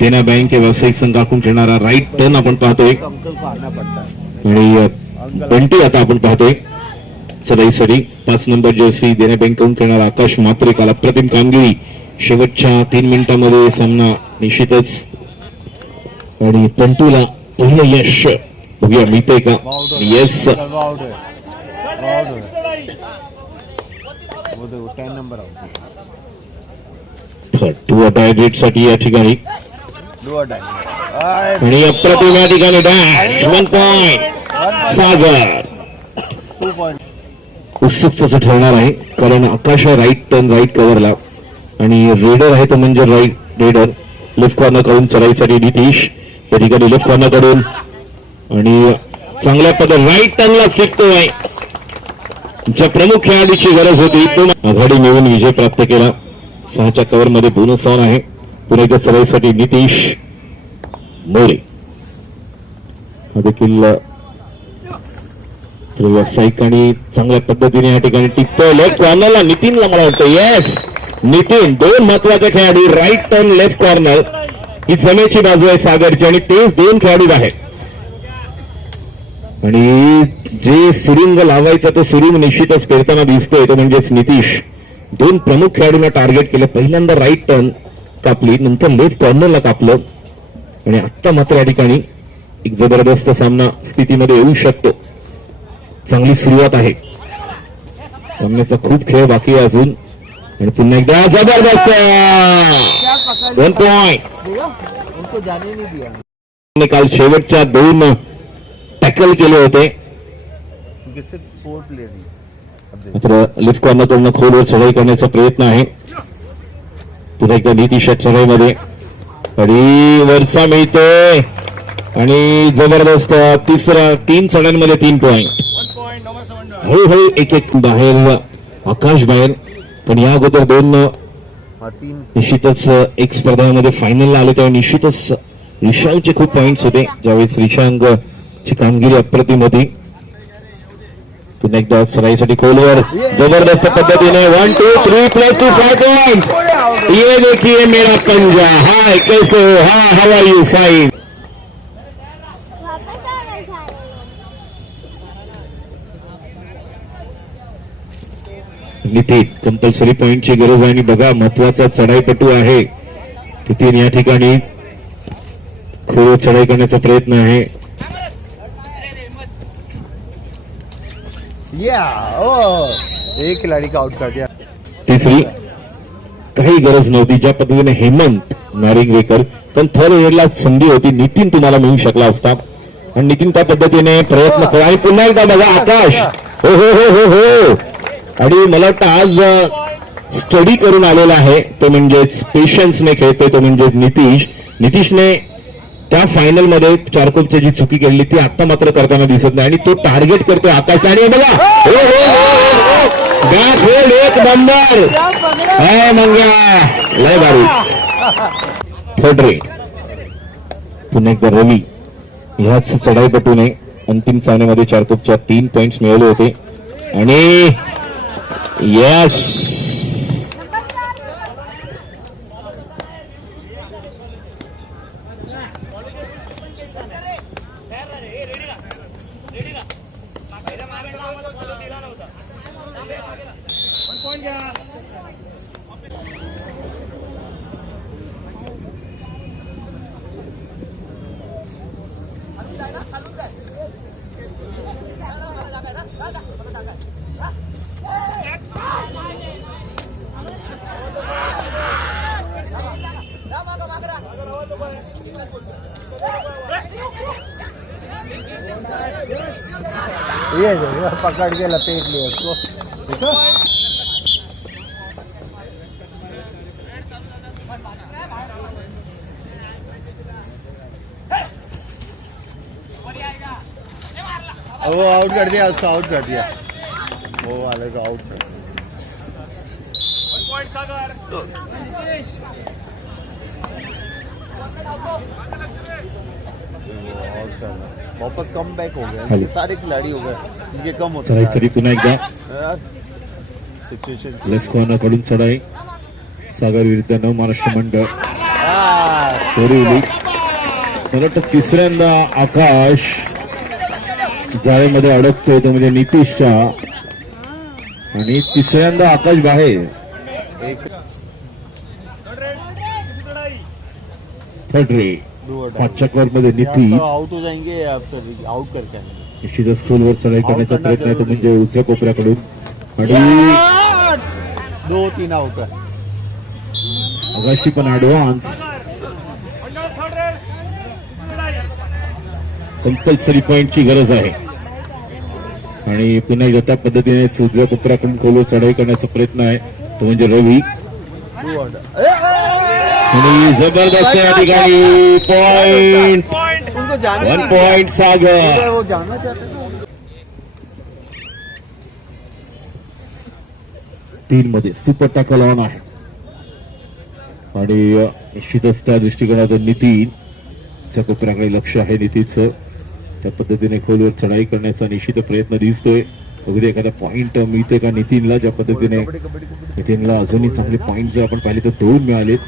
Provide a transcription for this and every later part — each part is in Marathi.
देना बँक या व्यावसायिक संघाकडून खेळणारा राईट टर्न आपण पाहतोय आणि बंटी आता आपण पाहतोय सदैसाठी 5 नंबर जर्सी देना बँककडून खेळणारा आकाश मात्रेकाला अप्रतिम कामगिरी शेवटच्या 3 मिनिटांमध्ये सामना निश्चितच आणि बंटीला पहिलं यश बघूया मिळते का येस 2 टार्गेट साठी या ठिकाणी आणि अप्रतिम या ठिकाणी डॅश 1 पॉइंट सागर उत्सुकच ठरणार आहे कारण आकाश राईट टर्न राईट कव्हरला आणि रेडर आहे तो म्हणजे राईट रेडर लेफ्ट कॉर्नर कडून चढाईसाठी नितीश या ठिकाणी लेफ्ट कॉर्नर कडून आणि चांगल्या पद्धतीने राईट टर्नला फेकतोय ज्या प्रमुख खेळाडूची गरज होती तो आघाडी मिळवून विजय प्राप्त केला 6च्या कव्हर मध्ये बोनस ऑन आहे पुन्हा एकदा सराईसाठी नितीश मोरे हा देखील व्यावसायिक आणि चांगल्या पद्धतीने या ठिकाणी टिकतोय लेफ्ट कॉर्नरला नितीनला मला वाटतं येस नितीन 2 महत्वाचे खेळाडू राईट टर्न लेफ्ट कॉर्नर ही जमेची बाजू आहे सागरची आणि तेच 2 खेळाडू आहेत आणि जे सुरुंग लावायचा तो सुरुंग निश्चितच पेरताना दिसतोय तो म्हणजेच नितीश 2 प्रमुख खेळाडूंना टार्गेट केलं पहिल्यांदा राईट टर्न कापली नंतर लेफ्ट कॉर्नरला कापलं आणि आता मात्र या ठिकाणी एक जबरदस्त सामना स्थितीमध्ये येऊ शकतो चांगली सुरुवात आहे सामन्याचा खूप खेळ बाकी आहे अजून आणि पुन्हा एकदा जबरदस्त 2 पॉइंट काल शेवटच्या 2 टॅकल केले होते मात्र लेफ्ट कॉर्नर कडून खोलवर चढाई करण्याचा प्रयत्न आहे पुन्हा एकदा नितीश चढाईमध्ये आणि वरचा मिळतोय आणि जबरदस्त 3 चढाईमध्ये 3 पॉइंट हळूहळू एक बाहेर आकाश बाहेर पण या अगोदर 2 निश्चितच एक स्पर्धामध्ये फायनलला आले तेव्हा निश्चितच रिशांकचे खूप पॉइंट्स होते ज्यावेळेस रिशांकची कामगिरी अप्रतिम होती पुन्हा एकदा सराईसाठी खोलवर जबरदस्त पद्धतीने 1 2 3 + 2 5 पॉइंट्स ये देखिए मेरा पंजा हाय कैसे हो how are you fine Nitin compulsory पॉइंटची गरज आहे आणि बघा महत्वाचा चढाईपटू आहे नितीन या ठिकाणी खोल चढाई करण्याचा प्रयत्न आहे एक खिलाड़ी का आउट कर दिया तिसरी काही गरज नव्हती ज्या पद्धतीने हेमंत नारिंगवेकर पण थर्ड एअरला संधी होती नितीन तुम्हाला मिळू शकला असता आणि नितीन त्या पद्धतीने प्रयत्न कर आणि पुन्हा एकदा बघा आकाश हो हो हो हो हो आणि मला वाटतं आज स्टडी करून आलेला आहे तो म्हणजेच पेशन्सने खेळतोय तो म्हणजेच नितीशने त्या फायनल मध्ये चारकोपची जी चुकी केली ती आता मात्र करताना दिसत नाही आणि तो टार्गेट करतोय आकाश आणि बघा हो हो खेळ एक नंबर मंग्या लय भारी थर्ड रे पुन्हा एकदा रवी ह्याच चढाईपटूने अंतिम सामन्यामध्ये चारकोपच्या 3 पॉइंट्स मिळवले होते आणि यस ये पकड़ के लपेट लिया उसको देखो वो आउट कर दिया उसको आउट कर दिया वो वाले को आउट कर वापस कम बैक हो गए सारे खिलाड़ी हो गए ये कम होता है पुन्हा एकदा सिच्युएशन लेफ्ट कॉर्नर कडून चढाई सागर विरुद्ध नव महाराष्ट्र मंडळ चोरीवली. मला वाटतं तिसऱ्यांदा आकाश जाळेमध्ये अडकतोय तो म्हणजे नितीशच्या, आणि तिसऱ्यांदा आकाश बाहेर. थर्ड रे पाचच्या कॉल मध्ये नितीन आउट हो जाएंगे आप सर, आउट करके आएंगे. निश्चितच खोलवर चढाई करण्याचा प्रयत्न आहे तो म्हणजे उजव्या कोपऱ्याकडून, आणि 2-3 आउट आहे. आकाशची पण ऍडव्हान्स कंपल्सरी पॉइंटची गरज आहे, आणि पुन्हा एकदा त्या पद्धतीने उजव्या कोपऱ्याकडून खोलवर चढाई करण्याचा प्रयत्न आहे तो म्हणजे रवी. आणि जबरदस्त या ठिकाणी पॉइंट, उनको जाना 1 पॉइंट सागर. वो जाना चाहते थे. 3 मध्ये सुपर टॅकल ऑन आहे, आणि निश्चितच त्या दृष्टिकोनातून नितीनच्या कोपऱ्याकडे लक्ष आहे नितीनचं. त्या पद्धतीने खोलवर चढाई करण्याचा निश्चित प्रयत्न दिसतोय. अगदी एखादा पॉइंट मिळते का नितीनला, ज्या पद्धतीने नितीनला अजूनही चांगले पॉइंट जर आपण पाहिले तर 2 मिळालेत.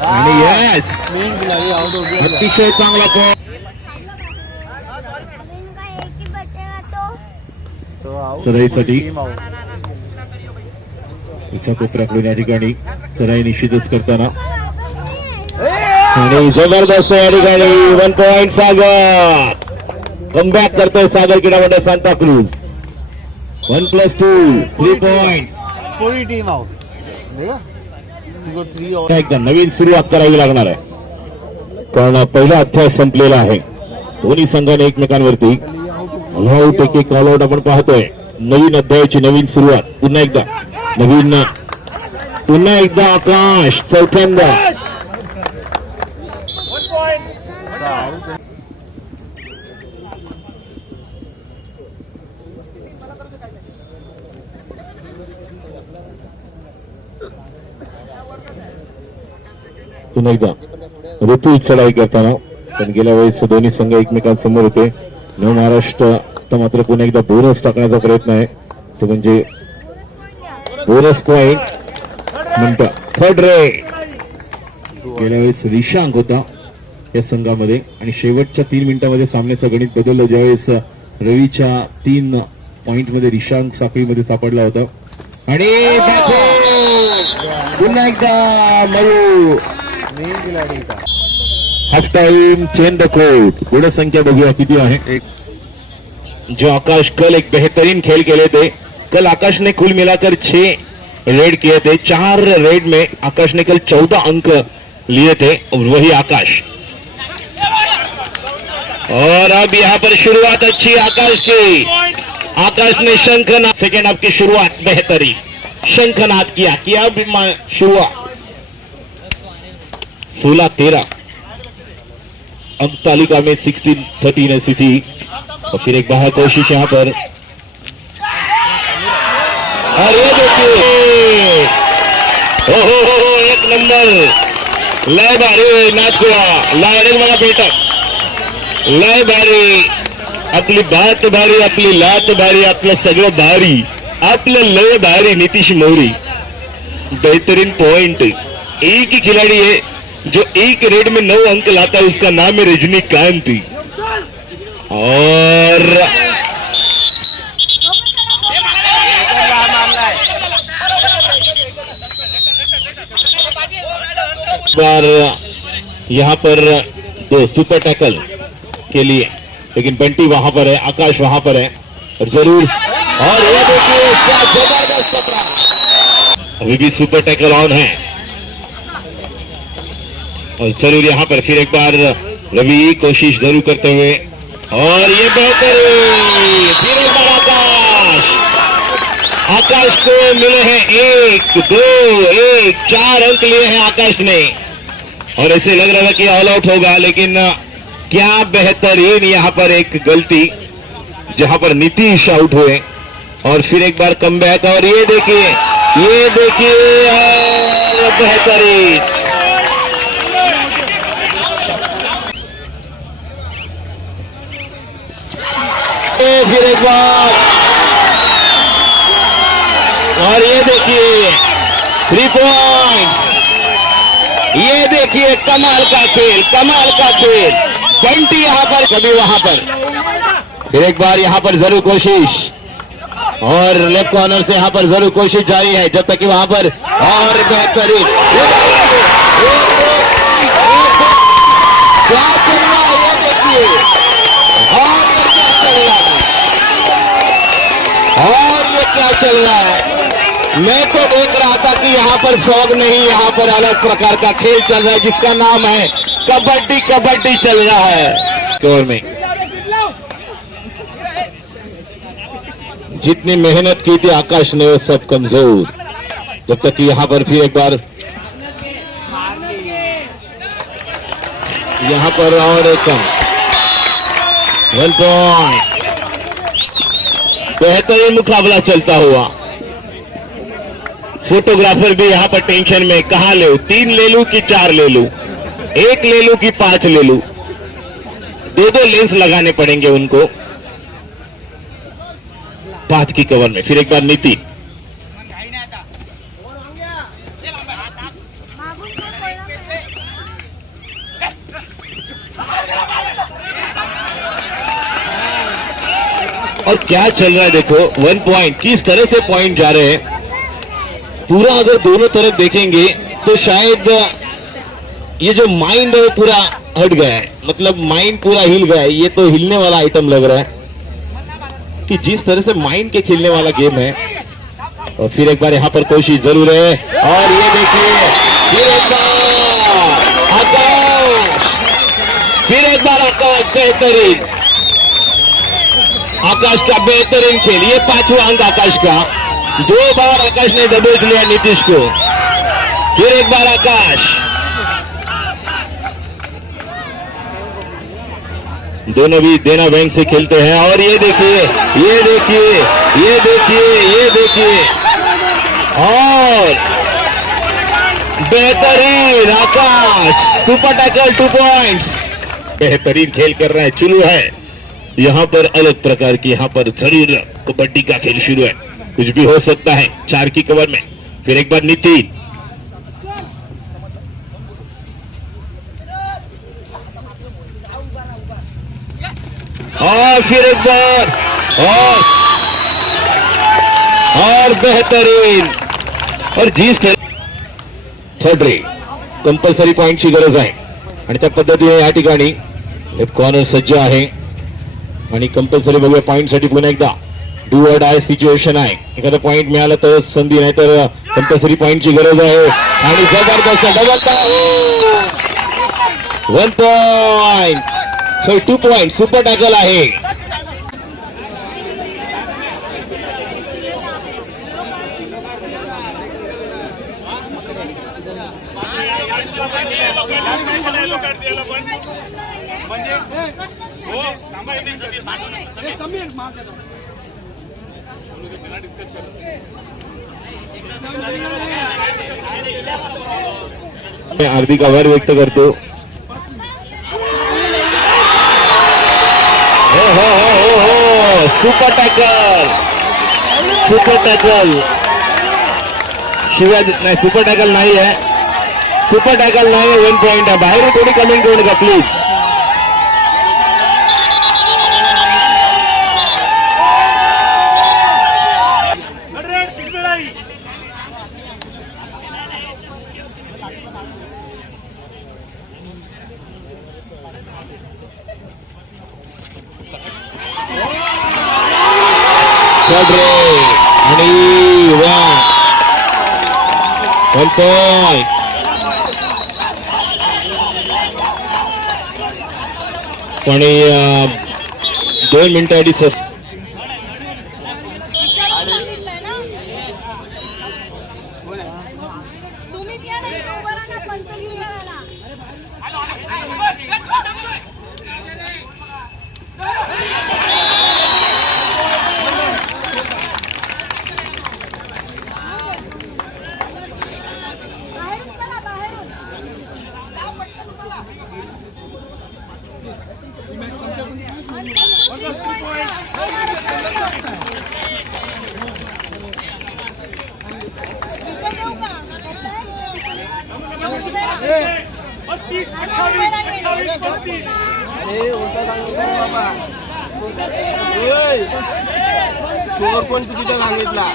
आणि यस, मेन खिलाड़ी आउट हो गया. अतिशय चांगला पॉइंट. तो आउट चढाईसाठी टीम आउट. तिच्या कोपऱ्याकडून या ठिकाणी चढाई निश्चितच करताना, आणि जबरदस्त या ठिकाणी 1 पॉइंट सागर. कमबॅक करतोय सागर किडामध्ये सांताक्रूज. 1+2 3 पॉइंट. पूरी टीम आउट. देखा तुमको 3 और एकदा नवीन सुरुवात करावी लागणार आहे, कारण पहिला अध्याय संपलेला आहे. दोन्ही संघाने एकमेकांवरती ऑलआउट एक ऑलआउट आपण पाहतोय. नवीन अध्यायाची नवीन सुरुवात. पुन्हा एकदा नवीन, पुन्हा एकदा आकाश चौथ्यांदा. पुन्हा एकदा ऋतू चढाई करताना, पण गेल्या वेळेस दोन्ही संघ एकमेकांसमोर होते. नव महाराष्ट्र आता मात्र पुन्हा एकदा बोनस टाकण्याचा प्रयत्न आहे, तो म्हणजे बोनस पॉइंट म्हणतात. थर्ड रे गेल्या वेळेस रिशांक होता या संघामध्ये, आणि शेवटच्या 3 मिनिटांमध्ये सामन्याचं गणित बदललं ज्यावेळेस रवीच्या 3 पॉइंट मध्ये रिशांक साखळीमध्ये सापडला होता. आणि पुन्हा एकदा मयू. मेन खिलाड़ी का half time change the court. गुणसंख्या बघूया किती आहे. जो आकाश कल एक बेहतरीन खेल खेले थे. कल आकाश ने कुल मिलाकर 6 रेड किए थे. 4 रेड में आकाश ने कल 14 अंक लिए थे, और वही आकाश. और अब यहाँ पर शुरुआत अच्छी आकाश की. आकाश ने शंखनाद, सेकेंड हाफ की शुरुआत बेहतरीन शंखनाद किया अब शुरुआत. 16-13 अंक तालिका में 16-13 ऐसी थी. और फिर एक बाहर कोशिश यहाँ पर, और ये देखिए हो एक नंबर. लय भारी नाचकुळा लायरेज मला भेटत. लय भारी, आपली बात भारी, आपली लात भारी, आपलं सगळं भारी, आपलं लय भारी. नितीश मोरी बेहतरीन पॉइंट. एक ही खिलाड़ी है जो एक रेड में 9 अंक लाता है, उसका नाम है रजनीकांत. और बार यहाँ पर 2 सुपर टैकल के लिए, लेकिन बंटी वहां पर है, आकाश वहां पर है, और जरूर. और ये देखिए क्या जबरदस्त टकरा. अभी भी सुपर टैकल ऑन है, और जरूर यहाँ पर फिर एक बार रवि कोशिश जरूर करते हुए, और ये बेहतरीन. फिर एक बार आकाश. आकाश को मिले हैं 1, 2, 1, 4 अंक लिए हैं आकाश ने, और ऐसे लग रहा था कि ऑल आउट होगा, लेकिन क्या बेहतरीन यहाँ पर एक गलती जहां पर नीतीश आउट हुए, और फिर एक बार कम बैक. और ये देखिए और बेहतरीन. फिर एक बार, और ये देखिए 3 पॉइंट्स. ये देखिए कमाल का खेल, कमाल का खेल। बंटी यहां पर, कभी वहां पर, फिर एक बार यहां पर जरूर कोशिश, और लेफ्ट कॉर्नर से यहां पर जरूर कोशिश जारी है जब तक कि वहां पर, और बेहतरीन। क्या चल रहा है ये देखिए, और ये क्या चल रहा है, और ये क्या चल रहा है। मैं तो देख रहा था कि यहाँ पर फॉग नहीं, यहाँ पर अलग प्रकार का खेल चल रहा है जिसका नाम है कबड्डी। कबड्डी चल रहा है स्कोर में। जितनी मेहनत की थी आकाश ने वो सब कमजोर, जब तक कि यहाँ पर फिर एक बार यहाँ पर और एक कम 1 पॉइंट। बेहतरीन मुकाबला चलता हुआ। फोटोग्राफर भी यहां पर टेंशन में, कहां ले, 3 ले लूं कि 4 ले लूं, 1 ले लूं कि 5 ले लूं। 2 लेंस लगाने पड़ेंगे उनको 5 की कवर में। फिर एक बार नीति, और क्या चल रहा है देखो, 1 पॉइंट, किस तरह से पॉइंट जा रहे हैं। पूरा अगर दोनों तरफ देखेंगे तो शायद ये जो माइंड है वो पूरा हट गया है, मतलब माइंड पूरा हिल गया है। ये तो हिलने वाला आइटम लग रहा है कि जिस तरह से माइंड के खेलने वाला गेम है। और फिर एक बार यहाँ पर कोशिश जरूर है, और ये देखिए फिर एक बार आकाश, फिर एक बार आकाश, बेहतरीन आकाश का बेहतरीन खेल। ये 5वां अंक आकाश का। 2 बार आकाश ने दबोच लिया नीतीश को। फिर एक बार आकाश, दोनों भी देना बैंक से खेलते हैं। और ये देखिए, ये देखिए, ये देखिए, ये देखिए, और बेहतरीन आकाश, सुपर टैकल 2 पॉइंट्स। बेहतरीन खेल कर रहा है, चुलू है यहां पर। अलग प्रकार की यहां पर जरूर कबड्डी का खेल शुरू है, कुछ भी हो सकता है 4 की कवर में। फिर एक बार नितिन, और फिर एक बार, और बेहतरीन। और जिस थर्ड रे कंपल्सरी पॉइंटची गरज आहे आणि त्या पद्धतीने या ठिकाणी लेफ्ट कॉर्नर सज्ज आहे आणि कंपल्सरी बघूया पॉइंटसाठी पुन्हा एकदा डू और डाय सिच्युएशन आहे. एखादा पॉइंट मिळाला तर संधी, नाही तर कंपल्सरी पॉइंटची गरज आहे. आणि जबरदस्त double 1 point, sorry 2 point. Super tackle आहे. हार्दिक आभार व्यक्त करतो. हो सुपर टॅकल, सुपर टॅकल. शिवाय नाही, सुपर टॅकल नाही आहे, सुपर टॅकल नाही. 1 पॉइंट आहे. बाहेरून कोणी कमेंट करू नका प्लीज. आणि 1 पॉइंट. आणि 2 मिनिटं आधी पण चुकीचा सांगितला.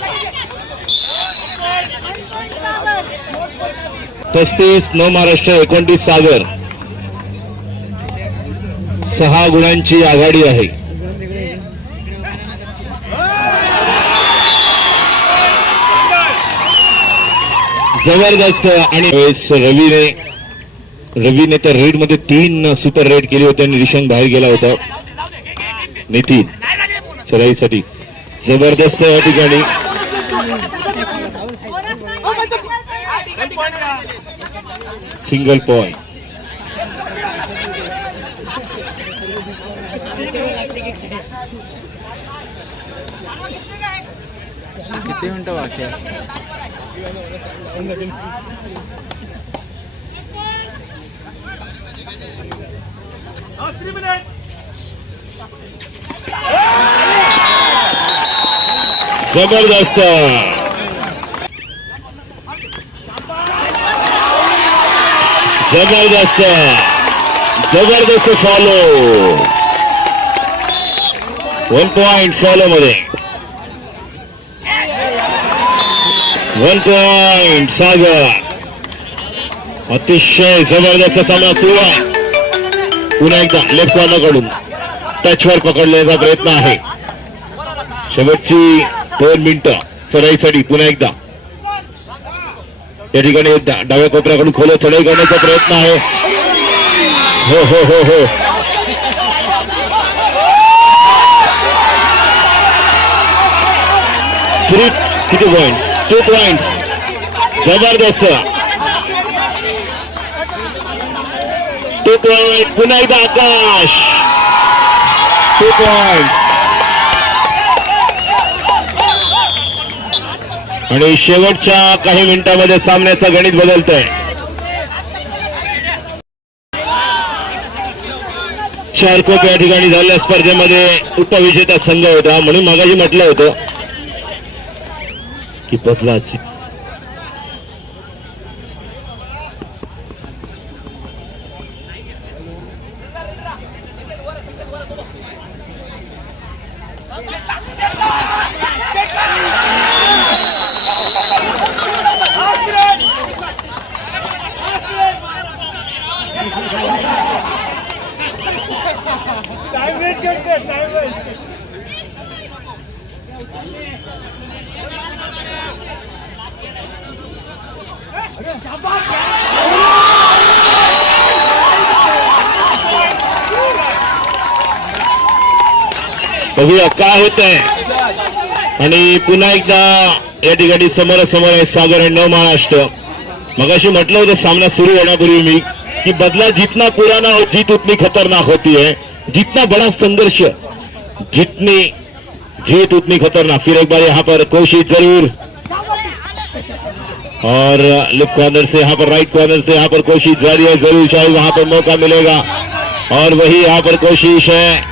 35 नव महाराष्ट्र 29 सागर. 6 गुणांची आघाडी आहे. जबरदस्त. आणि रवीने तर रेड मध्ये 3 सुपर रेड केली होती आणि रिशंग बाहेर गेला होता. नितीन सराईसाठी जबरदस्त या ठिकाणी. Single point. किती मिनिटं बाकी आहे? जबरदस्त. जबरदस्त जबरदस्त फॉलो. 1 पॉइंट फॉलो मध्ये. 1 पॉइंट सागर. अतिशय जबरदस्त सामना सुरू आहे. पुन्हा एकदा लेफ्ट कॉर्नर कडून टचवर पकडण्याचा प्रयत्न आहे. शेवटची 2 मिनिटं चढाईसाठी. पुन्हा एकदा या ठिकाणी डाव्या कोपऱ्याकडून खोल चढाई करण्याचा प्रयत्न आहे. हो हो हो हो. किती पॉइंट? 2 पॉइंट. जबरदस्त. 2 पॉइंट. पुन्हा एकदा आकाश. 2 पॉइंट. आणि शेवटच्या काही मिनिटांमध्ये सामन्याचं गणित बदलतंय. 4 कोप या ठिकाणी झालेल्या स्पर्धेमध्ये उपविजेता संघ होता. म्हणून मगाशी म्हटलं होतं की बदलाची बघूया काय होतंय. आणि पुन्हा एकदा या ठिकाणी समोरासमोर आहे सागर आणि नव महाराष्ट्र. मगाशी म्हटलं होतं सामना सुरू होण्यापूर्वी मी कि बदला जितना पुराना हो जीत उतनी खतरनाक होती है. जितना बड़ा संघर्ष जितनी जीत उतनी खतरनाक. फिर एक बार यहाँ पर कोशिश जरूर. और लेफ्ट कॉर्नर से यहाँ पर राइट कॉर्नर से यहाँ पर कोशिश जारी है. जरूर शायद वहां पर मौका मिलेगा. और वही यहाँ पर कोशिश है.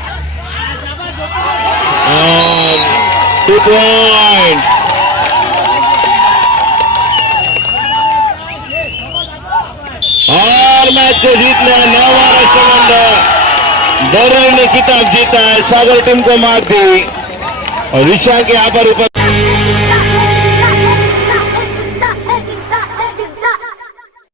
2 पॉइंट. और मैच को जीत लिया नव महाराष्ट्र मंडल. बरौनी ने खिताब जीता है. सागर टीम को मार दी और ऋषा के यहाँ पर ऊपर